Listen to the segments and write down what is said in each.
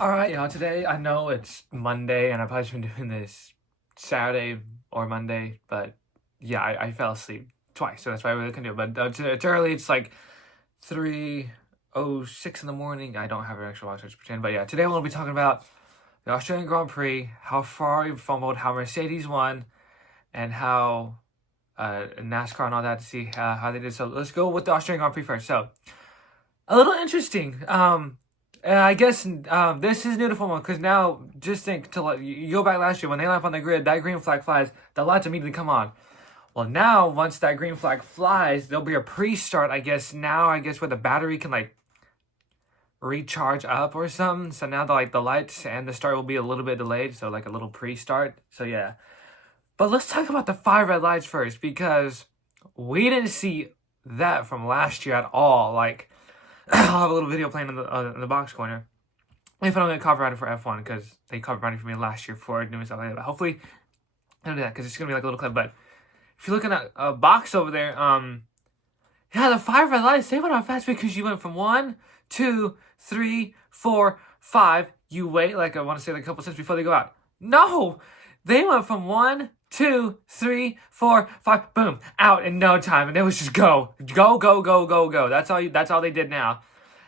Alright, y'all, today I know it's Monday and I probably should have been doing this Saturday or Monday, but yeah, I fell asleep twice, so that's why I really couldn't do it. But it's early, it's like 3:06 in the morning. I don't have an extra watch, I just pretend. But yeah, today we'll be talking about the Australian Grand Prix, how Ferrari fumbled, how Mercedes won, and how NASCAR and all that to see how they did. So let's go with the Australian Grand Prix first. So, a little interesting. I guess this is new to Formula 1 because now just think to you go back last year when they lap on the grid, that green flag flies, the lights immediately come on. Well, now once that green flag flies, there'll be a pre-start. I guess where the battery can like recharge up or something. So now the lights and the start will be a little bit delayed. So like a little pre-start. So yeah, but let's talk about the 5 red lights first because we didn't see that from last year at all. Like. I'll have a little video playing in the box corner. If I don't get copyrighted for F1, because they copyrighted for me last year for doing stuff like that. But hopefully, I don't do that, because it's going to be like a little clip. But if you're looking at a box over there, yeah, the 5 red lights, they went out fast because you went from 1, 2, 3, 4, 5. You wait, like I want to say like a couple seconds before they go out. No! They went from 1, 2, 3, 4, 5, boom, out in no time, and it was just go. That's all they did now.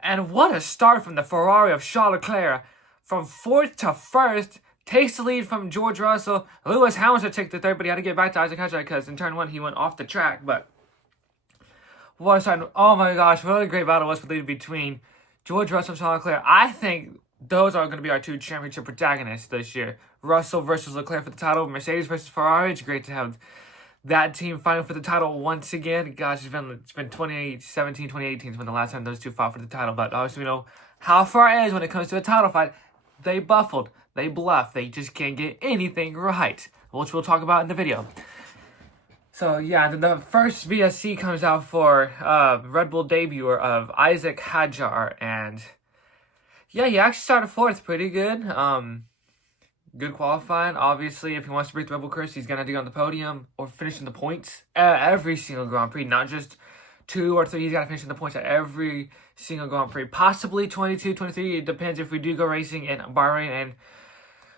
And what a start from the Ferrari of Charles Leclerc. From 4th to 1st, takes the lead from George Russell. Lewis Hamilton took the 3rd, but he had to get back to Isaac Hadjar because in turn 1 he went off the track. But what a start. Oh my gosh, what a great battle was between George Russell and Charles Leclerc. I think those are going to be our 2 championship protagonists this year. Russell versus Leclerc for the title. Mercedes versus Ferrari. It's great to have that team fighting for the title once again. Gosh, it's been 2017, 2018 has been the last time those 2 fought for the title. But obviously we know how far it is when it comes to a title fight. They buffled. They bluff. They just can't get anything right, which we'll talk about in the video. So yeah, the first VSC comes out for Red Bull debuter of Isaac Hadjar, and yeah, he actually started 4th, pretty good. Good qualifying. Obviously, if he wants to break the Red Bull curse, he's gonna have to get on the podium or finish in the points every single Grand Prix, not just 2 or 3. He's got to finish in the points at every single Grand Prix, possibly 22, 23. It depends if we do go racing in Bahrain and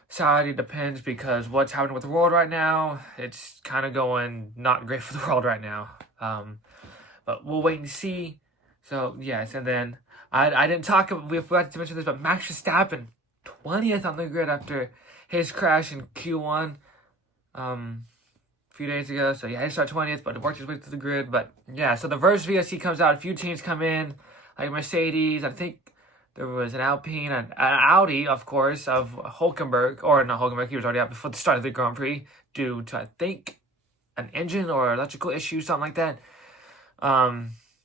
Saudi. Depends because what's happening with the world right now, it's kind of going not great for the world right now. But we'll wait and see. So yes, and then I didn't talk about, we forgot to mention this, but Max Verstappen 20th on the grid after his crash in Q1 a few days ago. So yeah, he started 20th, but it worked his way through the grid. But yeah, so the first VSC comes out. A few teams come in, like Mercedes. I think there was an Alpine, an Audi, of course, of Hulkenberg. Or not Hulkenberg, he was already out before the start of the Grand Prix due to, I think, an engine or electrical issue, something like that.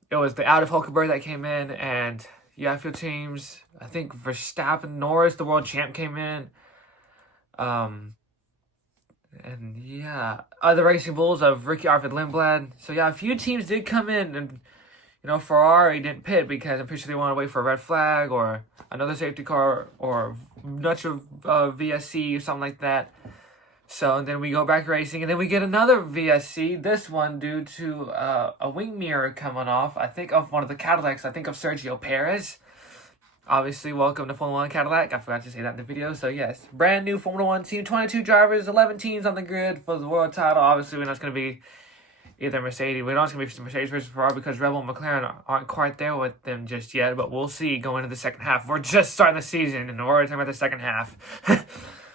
It was the Audi of Hulkenberg that came in, and yeah, a few teams. I think Verstappen, Norris, the world champ, came in. And yeah, the Racing Bulls of Ricky Arvid Lindblad. So yeah, a few teams did come in, and you know, Ferrari didn't pit because I'm pretty sure they want to wait for a red flag or another safety car or not sure VSC or something like that. So and then we go back racing, and then we get another VSC. This one due to a wing mirror coming off. I think of one of the Cadillacs. I think of Sergio Perez. Obviously, welcome to Formula 1 Cadillac. I forgot to say that in the video. So, yes, brand new Formula 1 team. 22 drivers, 11 teams on the grid for the world title. Obviously, we know it's going to be either Mercedes. We know it's going to be Mercedes versus Ferrari because Red Bull and McLaren aren't quite there with them just yet. But we'll see going into the second half. We're just starting the season, and we're already talking about the second half.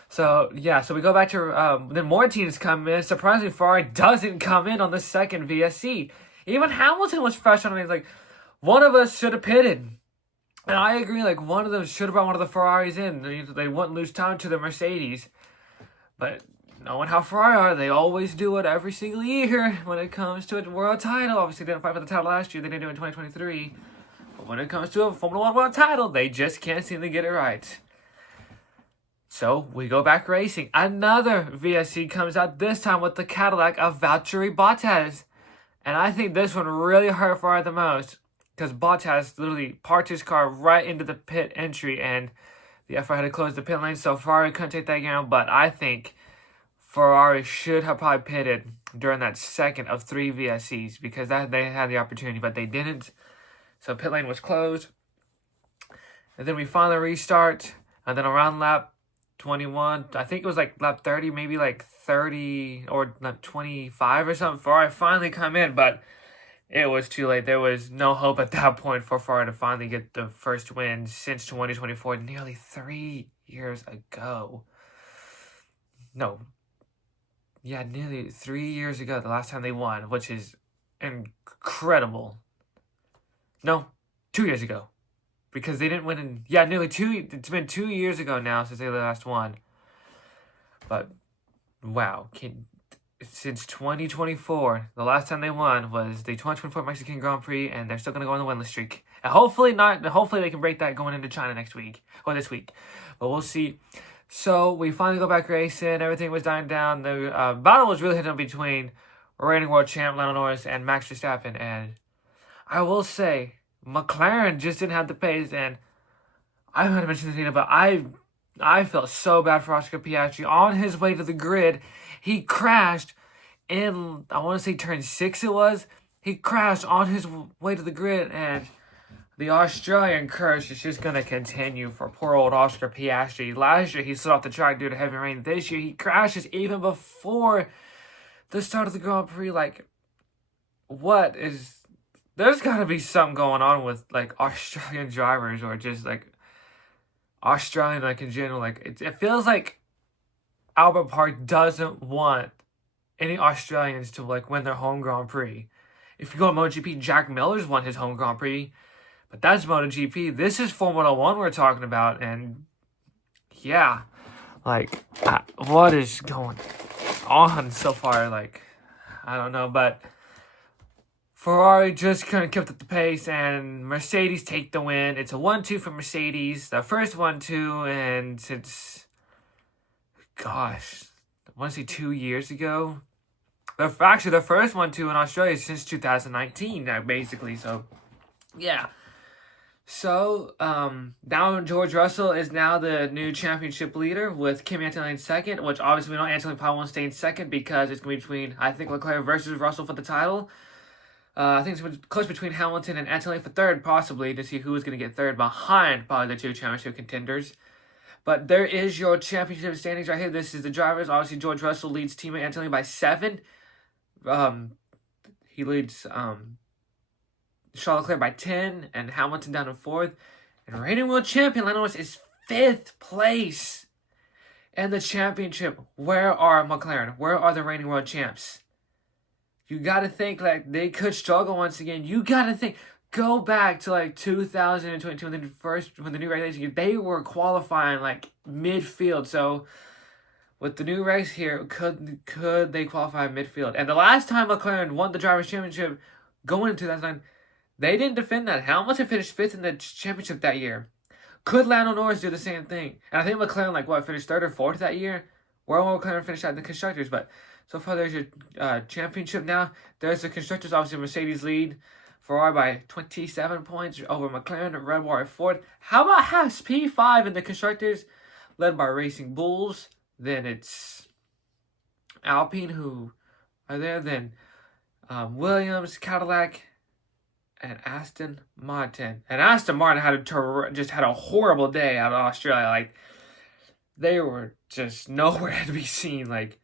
So, yeah, so we go back to then more teams come in. Surprisingly, Ferrari doesn't come in on the second VSC. Even Hamilton was fresh on it. Like, one of us should have pitted. And I agree, like, one of them should have brought one of the Ferraris in. They wouldn't lose time to the Mercedes. But knowing how Ferrari are, they always do it every single year when it comes to a world title. Obviously, they didn't fight for the title last year. They didn't do it in 2023. But when it comes to a Formula 1 world title, they just can't seem to get it right. So, we go back racing. Another VSC comes out, this time with the Cadillac of Valtteri Bottas. And I think this one really hurt Ferrari the most, because Bottas literally parked his car right into the pit entry, and the FIA had to close the pit lane, so Ferrari couldn't take that ground. But I think Ferrari should have probably pitted during that second of 3 VSCs, because they had the opportunity, but they didn't. So pit lane was closed. And then we finally restart. And then around lap 21, I think it was like lap 30, maybe like 30 or lap 25 or something, Ferrari finally come in, but it was too late. There was no hope at that point for Ferrari to finally get the first win since 2024, nearly 3 years ago. No. Yeah, nearly 3 years ago, the last time they won, which is incredible. No, 2 years ago. Because they didn't win in... Yeah, nearly it's been 2 years ago now since they last won. But, wow. Since 2024, the last time they won was the 2024 Mexican Grand Prix, and they're still going to go on the winless streak. And hopefully they can break that going into China next week, or this week. But we'll see. So, we finally go back racing, everything was dying down. The battle was really hitting between reigning world champ Lando Norris and Max Verstappen, and I will say, McLaren just didn't have the pace, and I might have mentioned this, but I felt so bad for Oscar Piastri. On his way to the grid, he crashed in, I want to say turn 6 it was. He crashed on his way to the grid, and the Australian curse is just going to continue for poor old Oscar Piastri. Last year, he slid off the track due to heavy rain. This year, he crashes even before the start of the Grand Prix. Like, what is... There's got to be something going on with, like, Australian drivers, or just, like, Australian, like, in general. Like, it feels like Albert Park doesn't want any Australians to, like, win their home Grand Prix. If you go to MotoGP, Jack Miller's won his home Grand Prix, but that's MotoGP. This is Formula 1 we're talking about, and, yeah, like, what is going on so far? Like, I don't know, but... Ferrari just couldn't keep up the pace, and Mercedes take the win. It's a 1-2 for Mercedes. The first 1-2, and since, gosh, I want to say 2 years ago. Actually, the first 1-2 in Australia since 2019, basically. So, yeah. So, now George Russell is now the new championship leader with Kimi Antonelli in second, which obviously we know Antonelli probably won't stay in second because it's going to be between, I think, Leclerc versus Russell for the title. I think it's close between Hamilton and Antonelli for third, possibly, to see who's going to get third behind probably the two championship contenders. But there is your championship standings right here. This is the drivers. Obviously, George Russell leads teammate Antonelli by 7. He leads Charles Leclerc by 10, and Hamilton down in 4th. And reigning world champion Lando Norris is 5th place in the championship. Where are McLaren? Where are the reigning world champs? You got to think, like, they could struggle once again. You got to think, go back to, like, 2022 when the new regulation, they were qualifying, like, midfield. So, with the new race here, could they qualify midfield? And the last time McLaren won the Drivers' Championship going into 2009, they didn't defend that. Hamilton finished 5th in the championship that year. Could Lando Norris do the same thing? And I think McLaren, like, finished 3rd or 4th that year? Where will McLaren finish at the Constructors? But... so far, there's your championship now. There's the Constructors, obviously, Mercedes lead Ferrari by 27 points over McLaren and Red Bull at 4th. How about Haas P5 in the Constructors, led by Racing Bulls? Then it's Alpine, who are there. Then Williams, Cadillac, and Aston Martin. And Aston Martin just had a horrible day out of Australia. Like, they were just nowhere to be seen. Like,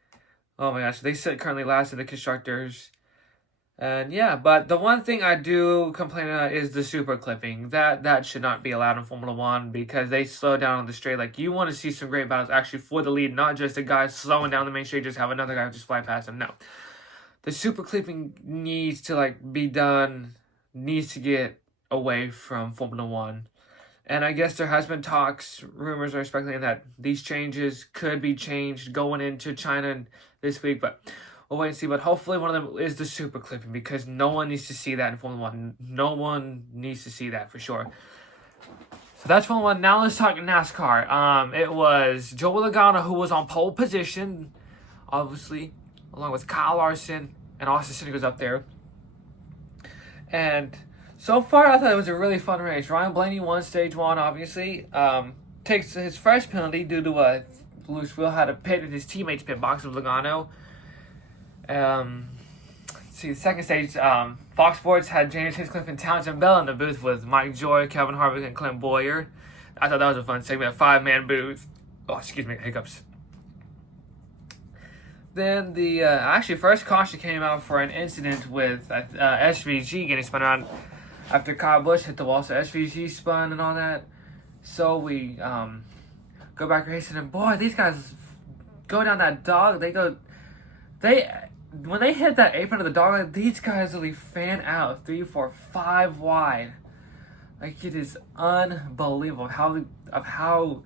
oh my gosh, they sit currently last in the Constructors. And yeah, but the one thing I do complain about is the super clipping. That should not be allowed in Formula 1 because they slow down on the straight. Like, you want to see some great battles actually for the lead, not just a guy slowing down the main straight, just have another guy just fly past him. No. The super clipping needs to, like, be done, needs to get away from Formula 1. And I guess there has been talks, rumors are speculating that these changes could be changed going into China this week, but we'll wait and see. But hopefully one of them is the super clipping because no one needs to see that in Formula 1. No one needs to see that for sure. So that's Formula 1. Now let's talk NASCAR. It was Joey Logano who was on pole position, obviously, along with Kyle Larson and Austin Cindric was up there. And so far, I thought it was a really fun race. Ryan Blaney won stage 1, obviously. Takes his first penalty due to a loose wheel, had a pit in his teammate's pit box with Logano. The second stage, Fox Sports had James Hinchcliffe and Townsend Bell in the booth with Mike Joy, Kevin Harvick, and Clint Boyer. I thought that was a fun segment, a 5-man booth. Oh, excuse me, hiccups. Then the actually first caution came out for an incident with SVG getting spun around after Kyle Busch hit the wall. So SVG spun and all that. So we go back racing, and boy, these guys go down that dog. When they hit that apron of the dog, these guys really fan out 3, 4, 5 wide. Like, it is unbelievable how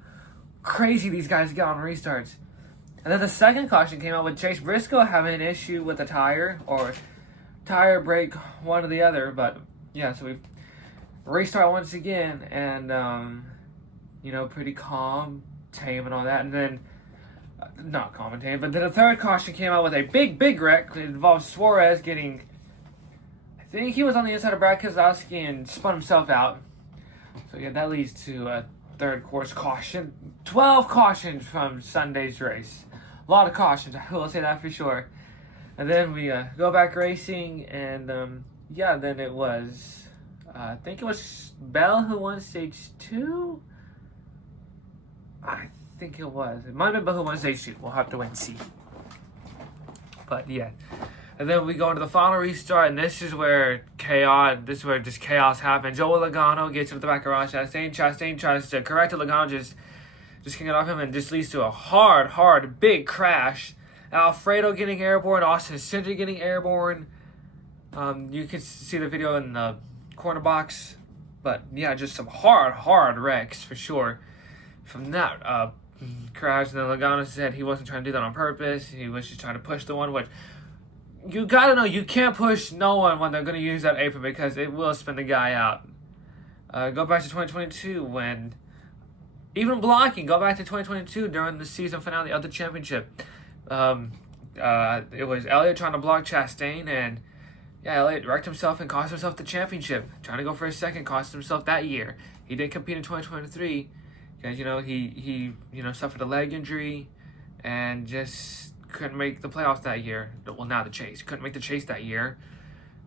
crazy these guys get on restarts. And then the second caution came out with Chase Briscoe having an issue with the tire, or tire break, one or the other. But yeah, so we restart once again, and pretty calm, tame, and all that. And then not calm and tame, but then the third caution came out with a big wreck. It involved Suarez getting, I think he was on the inside of Brad Keselowski and spun himself out. So yeah, that leads to a third course caution. 12 cautions from Sunday's race. A lot of cautions, I will say that for sure. And then we go back racing, and then it was, I think it was Bell who won stage 2? I think it was. It might have been Bell who won stage 2. We'll have to wait and see. But yeah. And then we go into the final restart, and this is where just chaos happened. Joey Logano gets into the back of Ross Chastain. Chastain tries to correct it. Logano just can't get off him, and just leads to a hard, big crash. Alfredo getting airborne. Austin Cindric getting airborne. You can see the video in the corner box. But yeah, just some hard wrecks for sure from that crash. And then Logano said he wasn't trying to do that on purpose. He was just trying to push the one, which you gotta know you can't push no one when they're gonna use that apron, because it will spin the guy out. Go back to 2022 when even blocking. Go back to 2022 during the season finale of the championship. It was Elliott trying to block Chastain, and yeah, Elliott wrecked himself and cost himself the championship. Trying to go for a second, cost himself that year. He didn't compete in 2023 because he suffered a leg injury and just couldn't make the playoffs that year. Well, not the chase. Couldn't make the chase that year.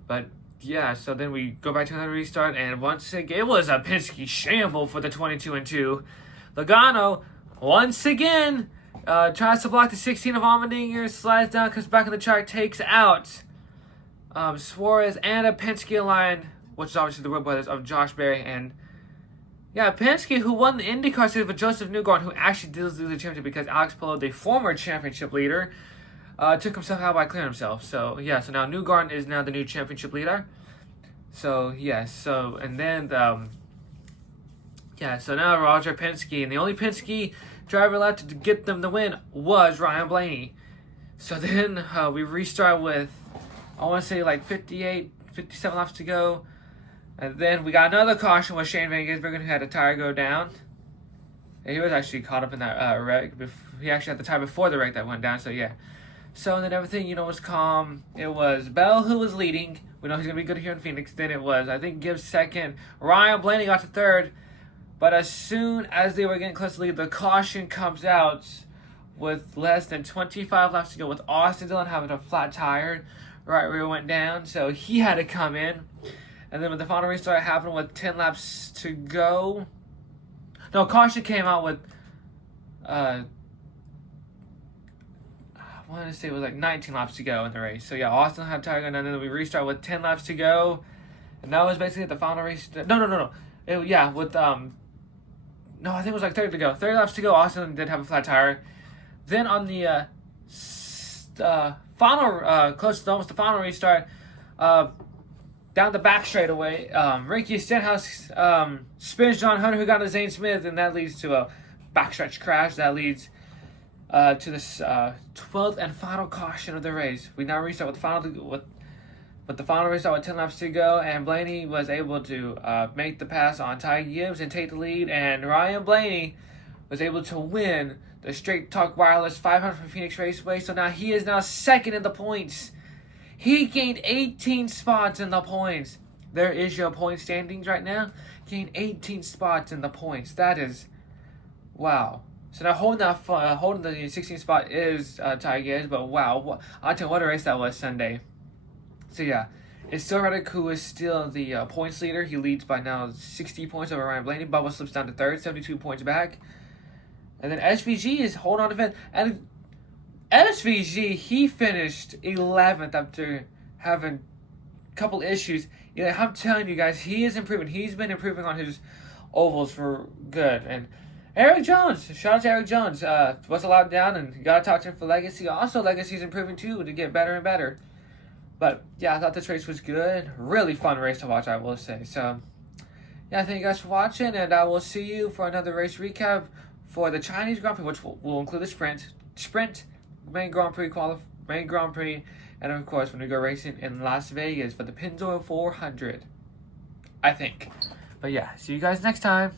But yeah, so then we go back to another restart, and once again, it was a Penske shamble for the 22-2. Logano, once again, tries to block the 16 of Allmendinger, slides down, comes back on the track, takes out Suarez and a Penske line, which is obviously the Wood brothers of Josh Berry. And yeah, Penske, who won the IndyCar series with Joseph Newgarden, who actually did lose the championship because Alex Palou, the former championship leader, took himself out by clearing himself. So yeah, so now Newgarden is now the new championship leader. So yeah, so and then so now Roger Penske, and the only Penske driver left to get them the win was Ryan Blaney. So then we restart with, I want to say like 58, 57 laps to go. And then we got another caution with Shane Van Gisbergen, who had a tire go down. And he was actually caught up in that wreck. He actually had the tire before the wreck that went down, so yeah. So then everything, was calm. It was Bell who was leading. We know he's going to be good here in Phoenix. Then it was, I think, Gibbs second. Ryan Blaney got to third. But as soon as they were getting close to lead, the caution comes out with less than 25 laps to go, with Austin Dillon having a flat tire right where it went down. So he had to come in. And then when the final restart happened with 10 laps to go, no, caution came out with, I want to say it was like 19 laps to go in the race. So yeah, Austin had a tire going down, and then we restart with 10 laps to go. And that was basically the final race. No. No, I think it was like 30 to go. 30 laps to go, Austin did have a flat tire. Then on the final, close to almost the final restart, down the back straightaway, Ricky Stenhouse spins John Hunter, who got to Zane Smith, and that leads to a backstretch crash. That leads to this 12th and final caution of the race. We now restart with the final restart with 10 laps to go, and Blaney was able to make the pass on Ty Gibbs and take the lead, and Ryan Blaney was able to win the Straight Talk Wireless 500 from Phoenix Raceway. So now he is now second in the points. He gained 18 spots in the points. There is your point standings right now. Gained 18 spots in the points. That is, wow. So now holding the 16th spot is Ty Gibbs, but wow, I'll tell you what a race that was Sunday. So yeah, It's still Reddick who is still the points leader. He leads by now 60 points over Ryan Blaney. Bubba slips down to third, 72 points back. And then SVG is holding on to fifth. And SVG, he finished 11th after having a couple issues. Yeah, I'm telling you guys, he is improving. He's been improving on his ovals for good. And Eric Jones, shout out to Eric Jones. Was allowed down, and you gotta talk to him for Legacy. Also, Legacy's improving too to get better and better. But yeah, I thought this race was good. Really fun race to watch, I will say. So yeah, thank you guys for watching, and I will see you for another race recap for the Chinese Grand Prix, which will include the sprint, main Grand Prix, and of course when we go racing in Las Vegas for the Pennzoil 400, I think. But yeah, see you guys next time.